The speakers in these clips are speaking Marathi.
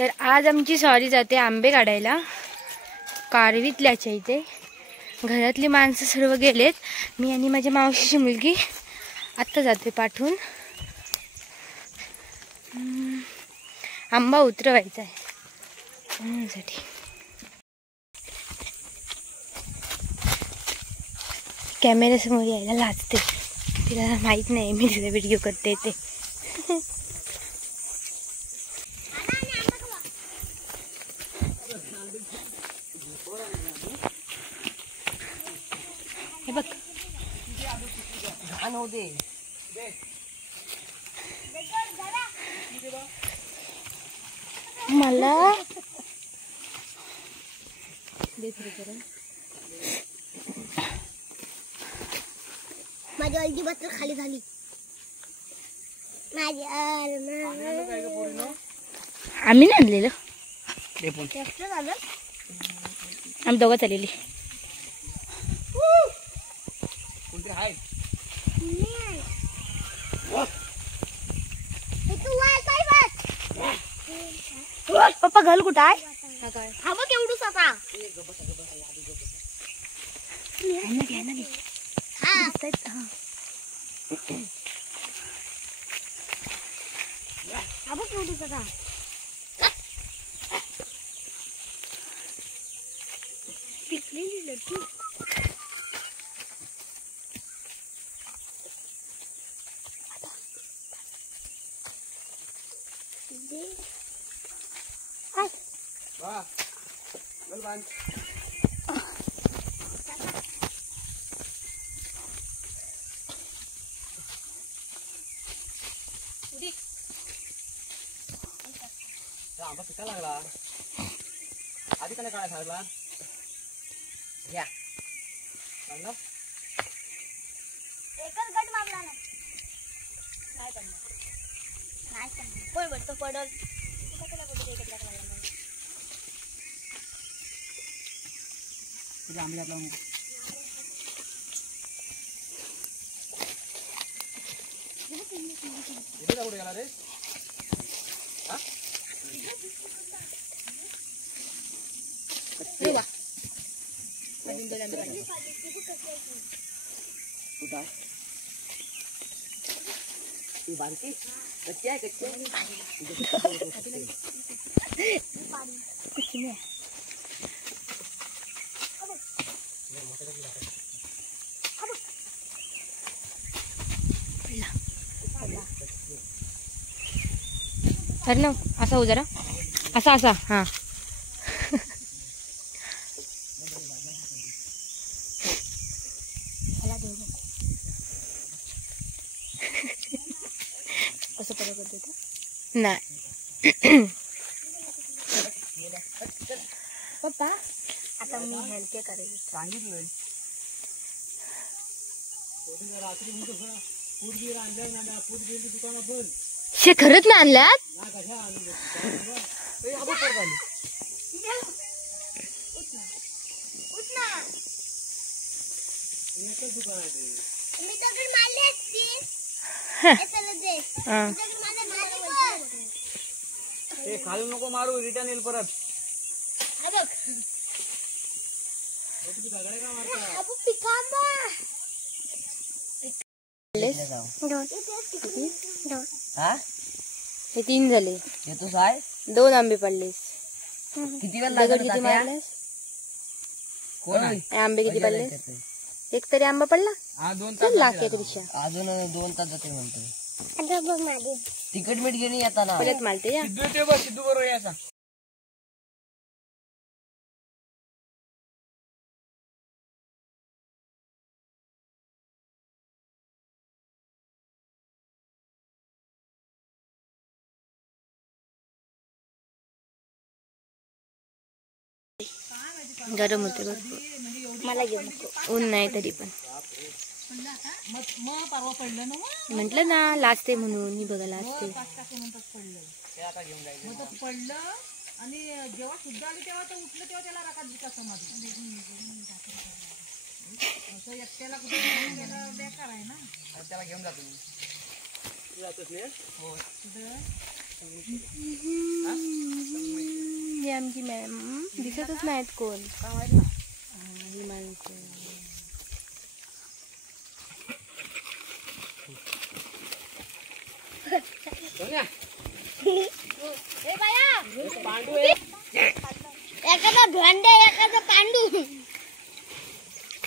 तर आज आमची सॉरी जाते आंबे काढायला कारवीतल्याच्या इथे. घरातली माणसं सर्व गेलेत, मी आणि माझ्या मावशीची मुलगी आत्ता जाते पाठवून. आंबा उतरवायचा आहे म्हणण्यासाठी. कॅमेऱ्यासमोर यायला लाजते, तिला माहीत नाही मी तिचा व्हिडिओ करते ते. हे बघ मला माझी अलगी बस खाली झाली. आम्ही नाही आणलेलं, आम्ही दोघं चाललेली. पप्पा घाल कुठं आहे? हा बघ एवढूच आता. पिकलेली लड्डू आंबा पिका लागला. आधी काय काय सांगला या सांगा एकच गट मारला ना. नाही करणार, नाही करणार. कोण बोलतो पडल तुला बोलतो एकच गट मारला नाही. तुझ्या आंब्यात लावून इथे कुठे गेला रे? हा देवा ती बांधती कच्ची आहे कच्ची आहे. अर्णव असा हो जरा, असा असा. हा कसं परत करते नाही. पप्पा आता मी हेल्प करेल सांगितलं. शे खरंच ना आणल्यात. खाली नको मारू, रिटर्न येईल परत. हे 3 झाले. तू काय 2 आंबे पडलेस. किती वेळ दगड किती मारलेस? कोण आंबे किती पडलेस? एक तरी आंबा पडला. चल लाख एक रिक्षा. अजून 2 तास जाते म्हणतो. तिकट मीठ घेऊन येताना परत मालते या सिद्धू बरोबर यायचा. गरम होते भरपूर. मला घेऊ नको, ऊन नाही तरी पण. म्हटलं ना लाजते म्हणून. ही बघा लाजते. आणि जेव्हा शुद्ध आली तेव्हा तो उठलं तेव्हा त्याला राखात दिसला समाधी. असं एकट्याला कुठे बेकार आहे ना. त्याला घेऊन जातो मी. जातोस नाही हो. गेली आमची मॅम, दिसतच नाहीत कोण. ही माणसं एखादा भेंडे एखादा पांडू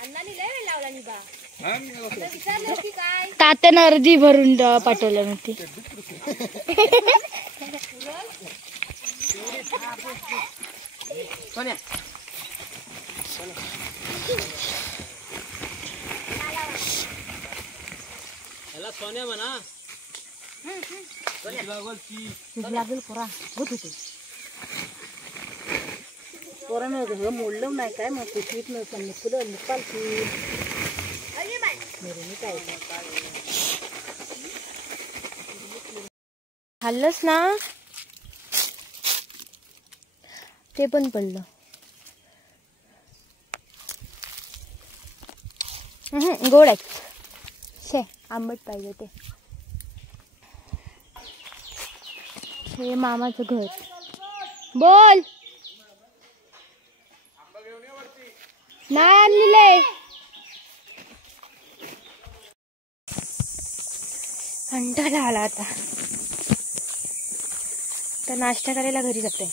अण्णांनी लय वेळ लावला निभा. विचारलं की काय तात्यानं अर्धी भरून पाठवलं नव्हती. सोन्या याला सोन्या म्हणा. लागेल पोरा होत होते पोरानं घर मोडलं नाही काय मग पिशवीत नसतं फुलं पालखी खाल्लंस ना ते पण पडलं. गोड आहे शे, आंबट पाहिजे ते. हे मामाचं घर. बोल. नाही आणलेले. कंटाळा आला आता. तर नाश्ता करायला घरी जाते.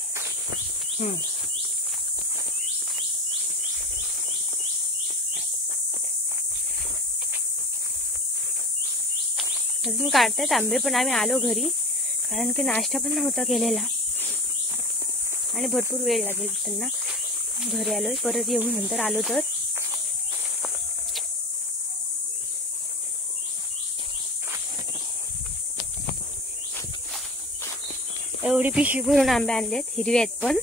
अजून काढतायत आंबे, पण आम्ही आलो घरी कारण की नाश्ता पण नव्हता केलेला आणि भरपूर वेळ लागेल त्यांना. घरी आलोय, परत येऊ नंतर आलो तर. एवढी पिशवी भरून आंबे आणलेत, हिरवे आहेत पण.